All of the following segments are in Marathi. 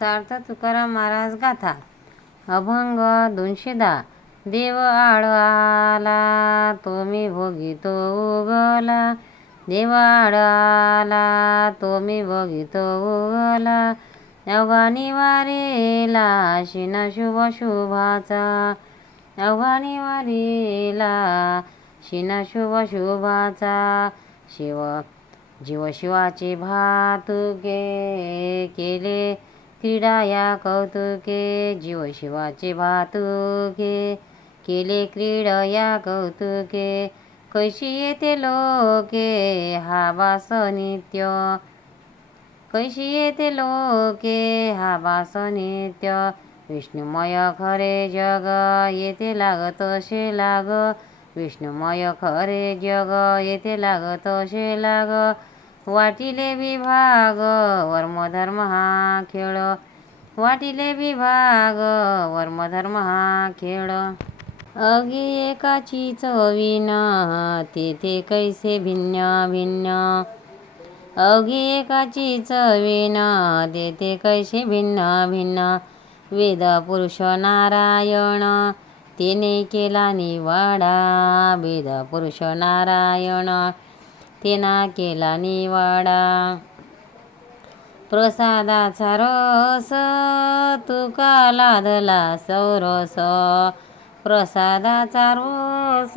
सार्थ तुकाराम महाराज गाथा. अभंग दोनशे दहा. देव आळ आला तो मी भोगितो उगला. देव आळ आला तो मी भोगितो उगला. अवघाणी वारेला शिना शुभ शुभाचा. अवघाणी वारेला शिना शुभ शुभाचा. शिव जीव शिवाचे भातुके केले. क्रीडा या कौतुके जीव शिवाचे भातुके केले क्रीड या कौतुके कैशी येते लोके हा वास नित्य. कैशी येते लोके हा वास नित्य. विष्णुमय खरे जग येते लागत असे लाग. विष्णुमय खरे जग येते लागत असे लाग. वाटिले विभाग वर्मधर्म हा खेळ. वाटिले विभाग वर्मधर्म हा खेळ. अगी एकाची चवीन तेथे कैसे भिन्न भिन्न अवघी एकाची चवीन तेथे कैसे भिन्न भिन्न वेद पुरुष नारायण तेने केला निवाडा. वेद पुरुष नारायण तेना केला निवाडा प्रसादाचा रस तुका लादला सौरस. प्रसादाचा रस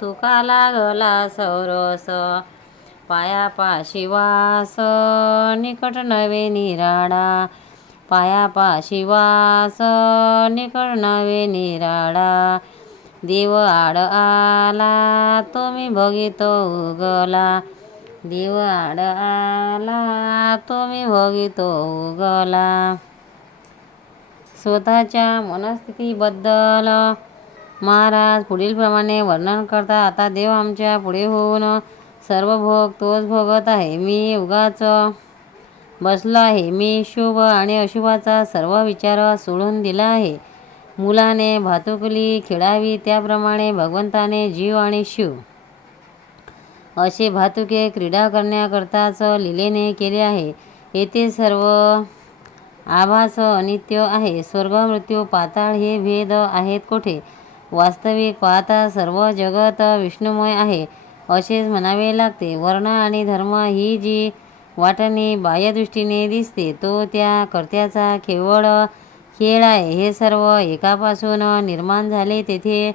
तुका लागला सौरस. पायापाशी वास निकट नवे निराडा पायापाशी वास निकट नवे निराडा देव आड आला तुम्ही मी उगला देव आड आला तुम्ही मी उगला स्वतःच्या मनस्थितीबद्दल महाराज पुढीलप्रमाणे वर्णन करता आता देव आमच्या पुढे होऊन सर्व भोग तोच भोगत आहे. मी उगाच बसलो आहे. मी शुभ आणि अशुभाचा सर्व विचार सोडून दिला आहे. मुलाने भातुकली खेळावी त्याप्रमाणे भगवंताने जीव आणि शिव. असे भातुके क्रीडा करण्याकरताच लिलेने केले आहे. येथे सर्व आभास अनित्य आहे. स्वर्ग मृत्यू पाताळ हे भेद आहेत कोठे? वास्तविक पाहता सर्व जगत विष्णुमय आहे. असेच म्हणावे लागते. वर्ण आणि धर्म ही जी वाटणी बाह्यदृष्टीने दिसते तो त्या कर्त्याचा केवळ खेळ आहे. हे सर्व एकापासून निर्माण झाले. तेथे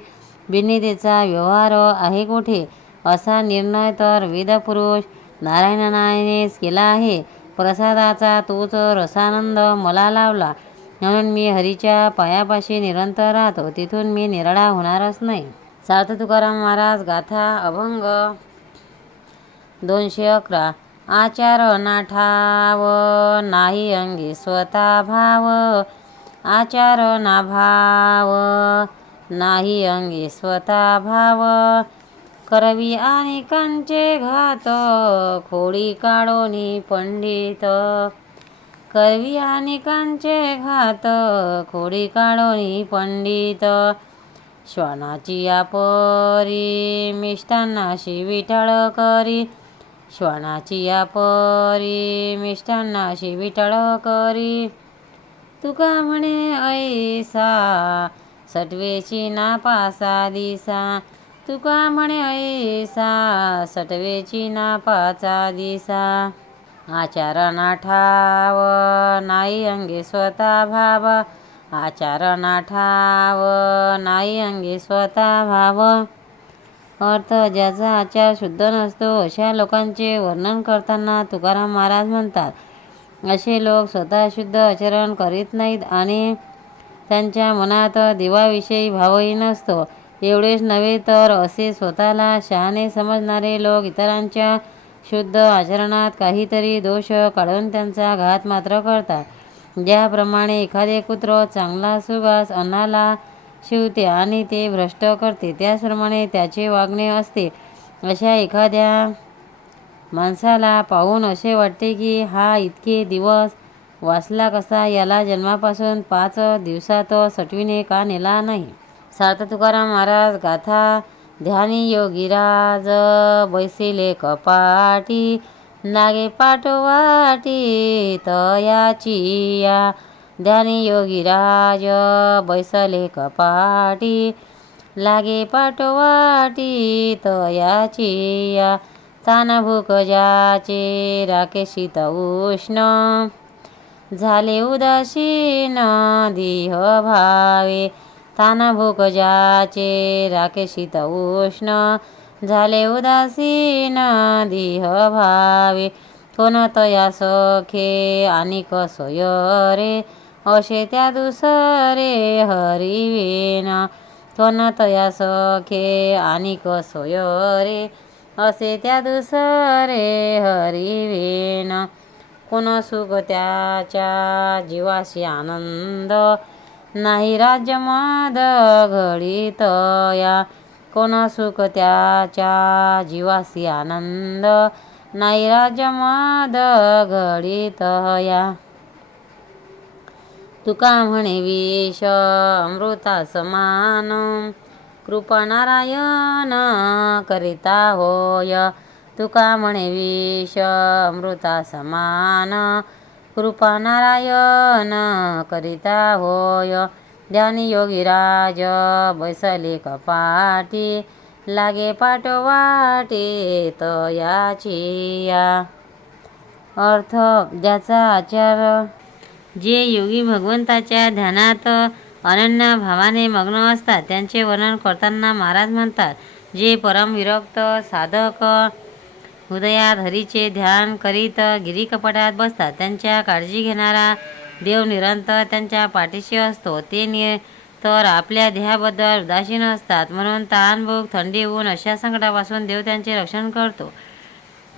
भिन्नतेचा व्यवहार आहे कुठे? असा निर्णय तर वेदपुरुष नारायणानेच केला आहे. प्रसादाचा तोच रसानंद मला लावला. म्हणून मी हरीच्या पायापाशी निरंतर राहतो. तिथून मी निराळा होणारच नाही. सार्थ तुकाराम महाराज गाथा अभंग दोनशे अकरा. आचार नाठाव नाही अंगी स्वतः भाव. आचार भाव नाही अंगी स्वतः भाव करवी आणि कांचे घात खोडी काढोनी पंडित. करवी आणि कांचे घात खोडी काढोनी पंडित. श्वानाची आपरी मिष्टान्नाशी विटाळ करी. श्वानाची आपरी मिष्टान्नाशी विटाळ करी. तुका म्हणे ऐसा सटवेची नापासा दिसा. तुका म्हणे ऐसा सटवेची नापाचा दिसा. आचार ठाव नाही अंगे स्वतः भाव. आचार ठाव नाही अंगे स्वतः भाव. अर्थ ज्याचा आचार शुद्ध नसतो अशा लोकांचे वर्णन करताना तुकाराम महाराज म्हणतात असे लोक स्वतः शुद्ध आचरण करीत नाहीत आणि त्यांच्या मनात देवाविषयी भावही नसतो. एवढेच नव्हे तर असे स्वतःला शहाणे समजणारे लोक इतरांच्या शुद्ध आचरणात काहीतरी दोष काढून त्यांचा घात मात्र करतात. ज्याप्रमाणे एखादे कुत्र चांगला सुगास अन्नाला शिवते आणि ते भ्रष्ट करते त्याचप्रमाणे त्याचे वागणे असते. अशा एखाद्या माणसाला पाहून असे वाटते की हा इतके दिवस वाचला कसा? याला जन्मापासून पाच दिवसात सटवीने का नेला नाही? सात तुकाराम महाराज गाथा ध्यानी योगीराज बैसिले कपाटी लागे पाठवाटी तयाची या ध्यानी योगीराज बैसले कपाटी लागे पाठवाटी तयाची या तान भूक ज्याचे राखे शीत उष्ण. झाले उदासीन देह भावे तान भूक ज्याचे राखे शीत उष्ण. झाले उदासीन देह भावे कोणतया सखे आणि कसोय रे? असे त्या दुसरे हरिवेन कोणतया सखे आणि कसोय रे? असे त्या दुसरे हरिवेण कोण सुख त्याच्या जीवाशी आनंद? नाही राज्यमद घडीत या. कोण सुख त्याच्या जीवासी आनंद? नाही राज्यमद घडीत या. तुका म्हणे विष अमृता समान. कृपानारायण करिता होय तुका म्हणे विष अमृता समान कृपानारायण करिता होय ध्यानी योगीराज बैसले कपाटी लागे पाठवाटे तयाची या अर्थ ज्याचा आचार जे योगी भगवंताच्या ध्यानात अनन्य भावाने मग्न असतात. त्यांचे वर्णन करताना महाराज म्हणतात जे परमविरक्त साधक हृदयात हरीचे ध्यान करीत गिरीकपटात बसतात. त्यांच्या काळजी घेणारा देव निरंतर त्यांच्या पाठीशी असतो. ते नि तर आपल्या देहाबद्दल उदासीन असतात. म्हणून ताणभूक थंडी ऊन अशा संकटापासून देव त्यांचे रक्षण करतो.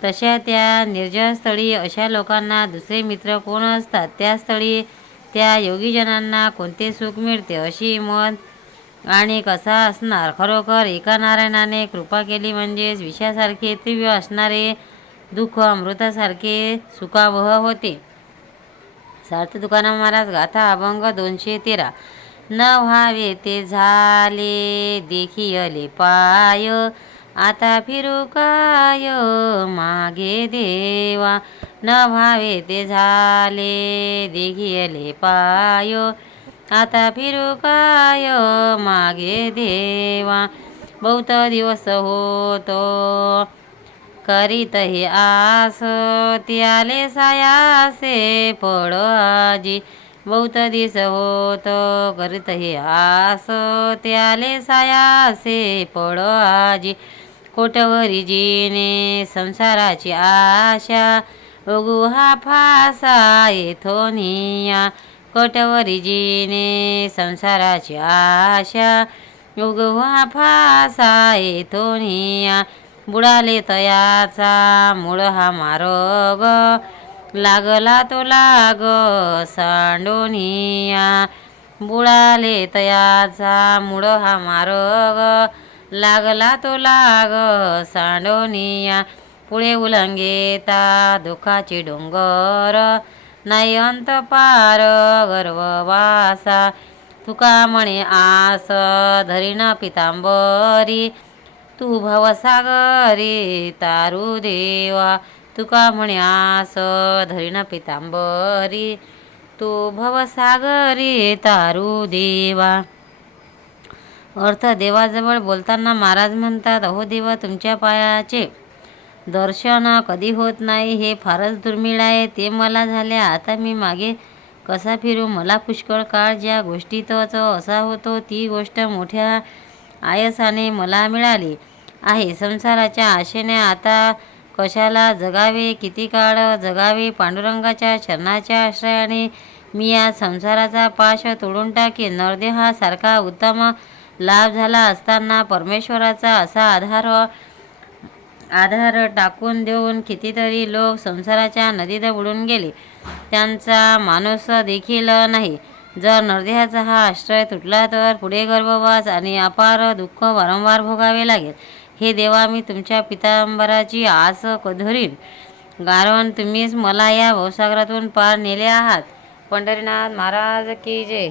तशा त्या निर्जनस्थळी अशा लोकांना दुसरे मित्र कोण असतात? त्या स्थळी त्या योगीजनांना कोणते सुख मिळते अशी मत आणि कसा असणार? खरोखर एका नारायणाने कृपा केली म्हणजेच विषयासारखे तीव्र असणारे दुःख अमृतासारखे सुखावह होते. सार्थ तुकाराम महाराज गाथा अभंग दोनशे तेरा. न व्हावे ते झाले देखियले पाय. आता फिरू काय मागे देवा. न व्हावे ते झाले देखियले पायो. आता फिरू काय मागे देवा. बहुत दिवस होतो करीत हे आस. त्याले सायासे फळ आजी. बहुत दिस होत करीत हे आस. त्याले सायासे फळ आजी. कोटवरी जिने संसाराची आशा. ओगू हा फासा येथोनिया कोटवरी जिने संसाराची आशा. ओगू हा फासा येथोनिया बुडाले तयाचा मूळ हा मारोग. लागला तो लाग सांडोनिया बुडाले तयाचा मूळ हा मारोग. लागला तो लाग सांडोनिया. पुढे उलंगेता दुखाचे डोंगर. नाही अंत पार गर्ववासा तुका म्हणे आस धरिणा पितांबरी. तू भवसागरी तारू देवा. तुका म्हणे आस धरिणा पितांबरी. तू भवसागरी तारू देवा. अर्थ देवाजवळ बोलताना महाराज म्हणतात अहो देवा तुमच्या पायाचे दर्शन कधी होत नाही हे फारच दुर्मिळ आहे. ते मला झाले आता मी मागे कसा फिरू? मला पुष्कळ काळ ज्या गोष्टीतच असा होतो ती गोष्ट मोठ्या आयसाने मला मिळाली आहे. संसाराच्या आशेने आता कशाला जगावे? किती काळ जगावे? पांडुरंगाच्या शरणाच्या आश्रयाने मी या संसाराचा पाश तोडून टाकेन. नरदेहासारखा उत्तम लाभ झाला असताना परमेश्वराचा असा आधार आधार टाकून देऊन कितीतरी लोक संसाराच्या नदीत बुडून गेले. त्यांचा माणूस देखील नाही. जर नरदेहाचा हा आश्रय तुटला तर पुढे गर्भवास आणि अपार दुःख वारंवार भोगावे लागेल. हे देवा मी तुमच्या पितांबराची आस धरीन. कारण तुम्हीच मला या भवसागरातून पार नेले आहात. पंढरीनाथ महाराज की जय.